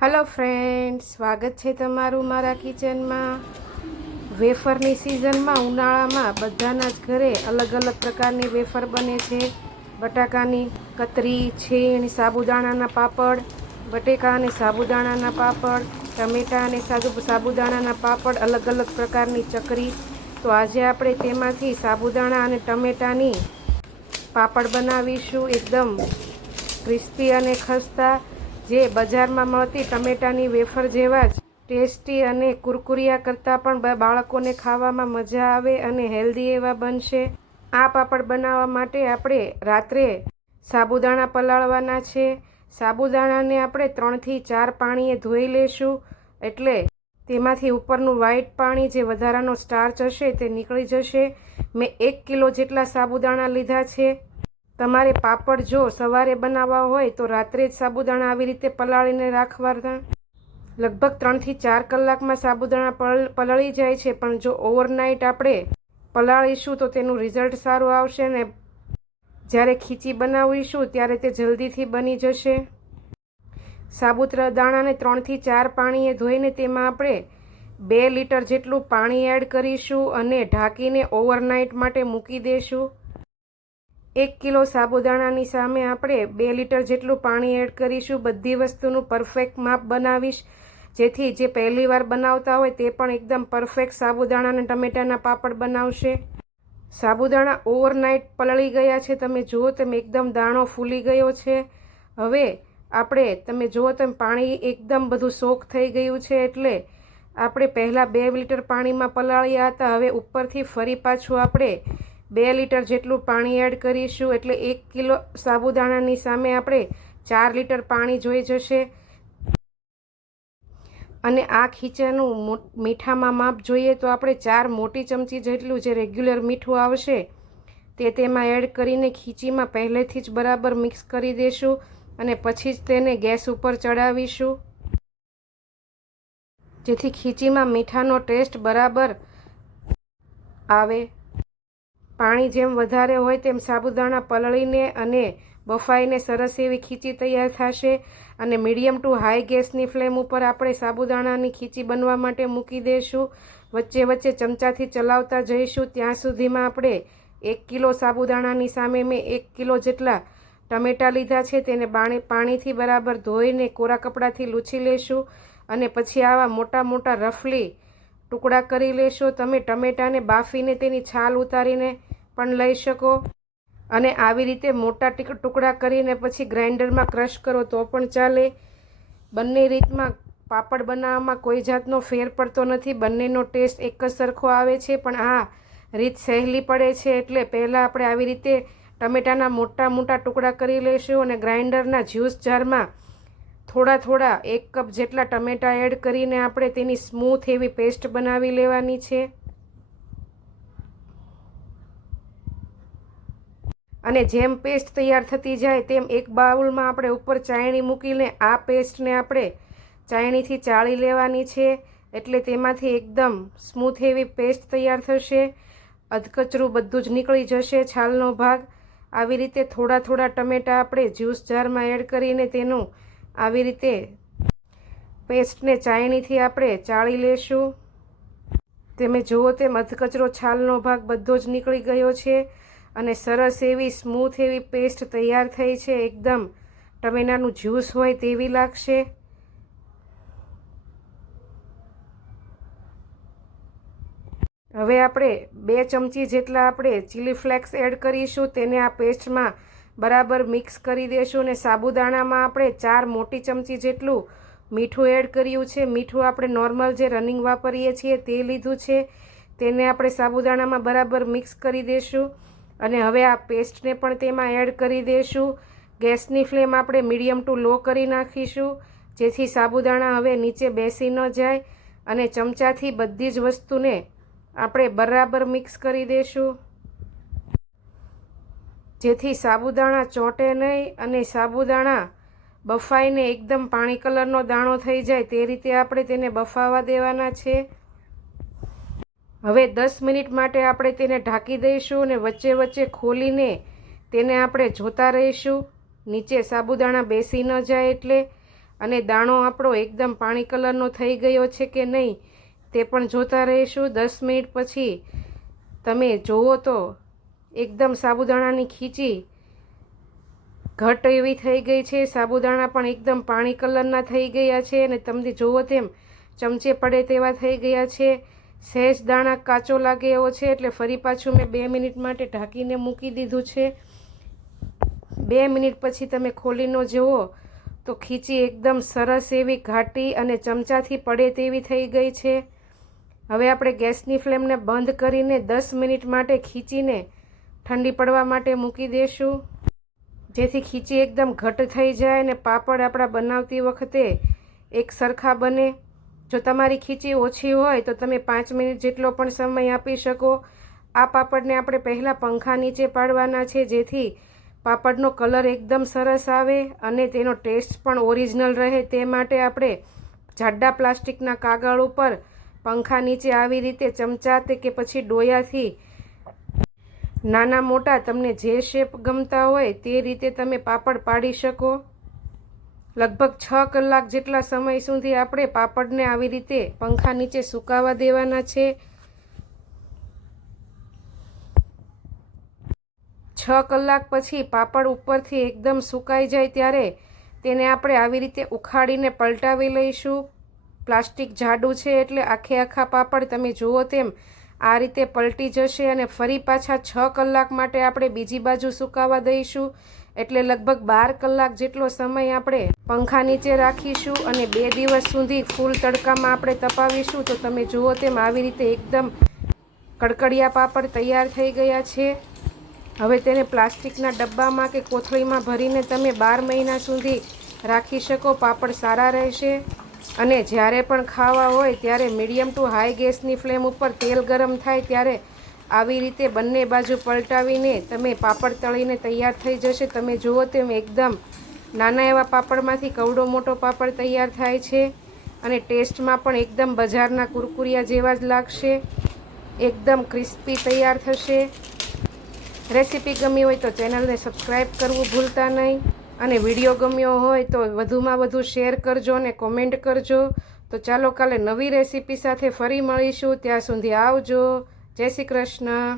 Hello friend સ્વાગત છે તમારું મારા કિચનમાં વેફરની સિઝનમાં ઉનાળામાં બધાના જ ઘરે અલગ અલગ પ્રકારની વેફર બને છે. બટાકાની કતરી, છીણ, સાબુદાણાના પાપડ, બટેકા અને સાબુદાણાના પાપડ, ટમેટા અને સાબુદાણાના પાપડ, અલગ અલગ પ્રકારની ચકરી. તો આજે આપણે તેમાંથી સાબુદાણા અને ટમેટાની પાપડ બનાવીશું. એકદમ ક્રિસ્પી અને ખસ્તા જે બજારમાં મળતી ટમેટાની વેફર જેવા જ ટેસ્ટી અને કુરકુરિયા કરતાં પણ બાળકોને ખાવામાં મજા આવે અને હેલ્ધી એવા બનશે. આ પાપડ બનાવવા માટે આપણે રાત્રે સાબુદાણા પલાળવાના છે. સાબુદાણાને આપણે ત્રણથી ચાર પાણીએ ધોઈ લેશું. એટલે તેમાંથી ઉપરનું વ્હાઈટ પાણી જે વધારાનો સ્ટાર્ચ હશે તે નીકળી જશે. મેં એક કિલો જેટલા સાબુદાણા લીધા છે. તમારે પાપડ જો સવારે બનાવવા હોય તો રાત્રે જ સાબુદાણા આવી રીતે પલાળીને રાખવાના. લગભગ ત્રણથી ચાર કલાકમાં સાબુદાણા પલ, પલળી જાય છે, પણ જો ઓવરનાઇટ આપણે પલાળીશું તો તેનું રિઝલ્ટ સારું આવશે ને જ્યારે ખીચી બનાવીશું ત્યારે તે જલ્દીથી બની જશે. સાબુતરા દાણાને ત્રણથી ચાર પાણીએ ધોઈને તેમાં આપણે બે લીટર જેટલું પાણી એડ કરીશું અને ઢાંકીને ઓવરનાઇટ માટે મૂકી દઈશું એક કિલો સાબુદાણાની સામે આપણે બે લીટર જેટલું પાણી એડ કરીશું. બધી વસ્તુનું પરફેક્ટ માપ બનાવીશ. જેથી જે પહેલી વાર બનાવતા હોય તે પણ એકદમ પરફેક્ટ સાબુદાણા અને ટમેટાના પાપડ બનાવશે. સાબુદાણા ઓવરનાઇટ પલળી ગયા છે. તમે જુઓ તેમ એકદમ દાણો ફૂલી ગયો છે. હવે આપણે, તમે જુઓ તેમ પાણી એકદમ બધું સોક થઈ ગયું છે એટલે આપણે પહેલાં બે લીટર પાણીમાં પલાળ્યા હતા. હવે ઉપરથી ફરી પાછું આપણે બે લીટર જેટલું પાણી એડ કરીશું એટલે એક કિલો સાબુદાણાની સામે આપણે ચાર લીટર પાણી જોઈ જશે. અને આ ખીચાનું મીઠામાં માપ જોઈએ તો આપણે ચાર મોટી ચમચી જેટલું જે રેગ્યુલર મીઠું આવશે તે તેમાં એડ કરીને ખીચીમાં પહેલેથી જ બરાબર મિક્સ કરી દઈશું અને પછી જ તેને ગેસ ઉપર ચડાવીશું. જેથી ખીચીમાં મીઠાનો ટેસ્ટ બરાબર આવે. પાણી જેમ વધારે હોય તેમ સાબુદાણા પલળીને અને બફાઈને સરસ એવી ખીચી તૈયાર થશે. અને મીડિયમ ટુ હાઈ ગેસની ફ્લેમ ઉપર આપણે સાબુદાણાની ખીચી બનવા માટે મૂકી દઈશું વચ્ચે વચ્ચે ચમચાથી ચલાવતા જઈશું. ત્યાં સુધીમાં આપણે એક કિલો સાબુદાણાની સામે મેં એક કિલો જેટલા ટમેટાં લીધા છે તેને બાણી, પાણીથી બરાબર ધોઈને કોરા કપડાથી લૂછી લેશું. અને પછી આવા મોટા મોટા રફલી ટુકડા કરી લેશો, તમે ટમેટાને બાફીને તેની છાલ ઉતારીને પણ લઈ શકો અને આવી રીતે મોટા ટુકડા કરીને પછી ગ્રાઇન્ડરમાં ક્રશ કરો તો પણ ચાલે. બંને રીતમાં પાપડ બનાવવામાં કોઈ જાતનો ફેર પડતો નથી, બંનેનો ટેસ્ટ એક જ સરખો આવે છે, પણ આ રીત સહેલી પડે છે એટલે પહેલાં આપણે આવી રીતે ટમેટાના મોટા મોટા ટુકડા કરી લઈશું અને ગ્રાઇન્ડરના જ્યુસ જારમાં થોડા થોડા એક કપ જેટલા ટમેટાં એડ કરીને આપણે તેની સ્મૂથ એવી પેસ્ટ બનાવી લેવાની છે. અને જેમ પેસ્ટ તૈયાર થતી જાય તેમ એક બાઉલમાં આપણે ઉપર ચાયણી મૂકીને આ પેસ્ટને આપણે ચાયણીથી ચાળી લેવાની છે. એટલે તેમાંથી એકદમ સ્મૂથ એવી પેસ્ટ તૈયાર થશે. અધકચરું બધું જ નીકળી જશે છાલનો ભાગ. આવી રીતે થોડા થોડા ટમેટાં આપણે જ્યુસ જારમાં એડ કરીને તેનું આવી રીતે પેસ્ટને ચાયણીથી આપણે ચાળી લેશું. તમે જુઓ તેમ અધકચરો છાલનો ભાગ બધો જ નીકળી ગયો છે અને સરસ એવી સ્મૂથ એવી પેસ્ટ તૈયાર થઈ છે. એકદમ ટમેટાનું જ્યુસ હોય તેવી લાગશે. હવે આપણે બે ચમચી જેટલા આપણે ચીલી ફ્લેક્સ એડ કરીશું. તેને આ પેસ્ટમાં બરાબર મિક્સ કરી દઈશું અને સાબુદાણામાં આપણે ચાર મોટી ચમચી જેટલું મીઠું એડ કર્યું છે. મીઠું આપણે નોર્મલ જે રનિંગ વાપરીએ છીએ તે લીધું છે. તેને આપણે સાબુદાણામાં બરાબર મિક્સ કરી દઈશું અને હવે આ પેસ્ટને પણ તેમાં એડ કરી દઈશું ગેસની ફ્લેમ આપણે મીડિયમ ટુ લો કરી નાખીશું, જેથી સાબુદાણા હવે નીચે બેસી ન જાય અને ચમચાથી બધી જ વસ્તુને આપણે બરાબર મિક્સ કરી દઈશું જેથી સાબુદાણા ચોંટે નહીં અને સાબુદાણા બફાઈને એકદમ પાણી કલરનો દાણો થઈ જાય તે રીતે આપણે તેને બફાવા દેવાના છે. હવે દસ મિનિટ માટે આપણે તેને ઢાંકી દઈશું અને વચ્ચે વચ્ચે ખોલીને તેને આપણે જોતા રહીશું. નીચે સાબુદાણા બેસી ન જાય એટલે અને દાણો આપણો એકદમ પાણી કલરનો થઈ ગયો છે કે નહીં તે પણ જોતા રહીશું. દસ મિનિટ પછી તમે જુઓ તો એકદમ સાબુદાણાની ખીચી ઘટ એવી થઈ ગઈ છે. સાબુદાણા પણ એકદમ પાણી કલરના થઈ ગયા છે અને તમને જુઓ તેમ ચમચે પડે તેવા થઈ ગયા છે. સહેજ દાણા કાચો લાગે એવો છે એટલે ફરી પાછું મેં બે મિનિટ માટે ઢાંકીને મૂકી દીધું છે. બે મિનિટ પછી તમે ખોલીનો જુઓ તો ખીચી એકદમ સરસ એવી ઘાટી અને ચમચાથી પડે તેવી થઈ ગઈ છે. હવે આપણે ગેસની ફ્લેમને બંધ કરીને દસ મિનિટ માટે ખીચીને ઠંડી પડવા માટે મૂકી દઈશું જેથી ખીચી એકદમ ઘટ થઈ જાય અને પાપડ આપણા બનાવતી વખતે એક સરખા બને. જો તમારી ખીચી ઓછી હોય તો તમે પાંચ મિનિટ જેટલો પણ સમય આપી શકો. આ પાપડને આપણે પહેલાં પંખા નીચે પાડવાના છે, જેથી પાપડનો કલર એકદમ સરસ આવે અને તેનો ટેસ્ટ પણ ઓરિજિનલ રહે. તે માટે આપણે જાડા પ્લાસ્ટિકના કાગળ ઉપર પંખા નીચે આવી રીતે ચમચા કે પછી ડોયાથી નાના મોટા તમને જે શેપ ગમતા હોય તે રીતે તમે પાપડ પાડી શકો. લગભગ છ કલાક જેટલા સમય સુધી આપણે પાપડને આવી રીતે પંખા નીચે સુકાવા દેવાના છે. છ કલાક પછી પાપડ ઉપરથી એકદમ સુકાઈ જાય ત્યારે તેને આપણે આવી રીતે ઉખાડીને પલટાવી લઈશું. પ્લાસ્ટિક જાડું છે એટલે આખે આખા પાપડ તમે જુઓ તેમ આ રીતે પલટી જશે અને ફરી પાછા છ કલાક માટે આપણે બીજી બાજુ સુકાવા દઈશું. એટલે લગભગ બાર કલાક જેટલો સમય આપણે પંખા નીચે રાખીશું અને બે દિવસ સુધી ફૂલ તડકામાં આપણે તપાવીશું. તો તમે જુઓ તેમ આવી રીતે એકદમ કડકડિયા પાપડ તૈયાર થઈ ગયા છે. હવે તેને પ્લાસ્ટિકના ડબ્બામાં કે કોથળીમાં ભરીને તમે બાર મહિના સુધી રાખી શકો. પાપડ સારા રહેશે. અને જ્યારે પણ ખાવા હોય ત્યારે મીડિયમ ટુ હાઈ ગેસની ફ્લેમ ઉપર તેલ ગરમ થાય ત્યારે આવી રીતે બંને બાજુ પલટાવીને તમે પાપડ તળીને તૈયાર થઈ જશે. તમે જુઓ તેમ એકદમ નાના એવા પાપડમાંથી કવડો મોટો પાપડ તૈયાર થાય છે અને ટેસ્ટમાં પણ એકદમ બજારના કુરકુરિયા જેવા જ લાગશે. એકદમ ક્રિસ્પી તૈયાર થશે. રેસીપી ગમી હોય તો ચેનલને સબસ્ક્રાઈબ કરવું ભૂલતા નહીં. અને વીડિયો ગમ્યો હોય તો વધુમાં વધુ શેર કરજો અને કોમેન્ટ કરજો. તો ચાલો કાલે નવી રેસીપી સાથે ફરી મળીશું. ત્યાં સુધી આવજો. જય શ્રી કૃષ્ણ.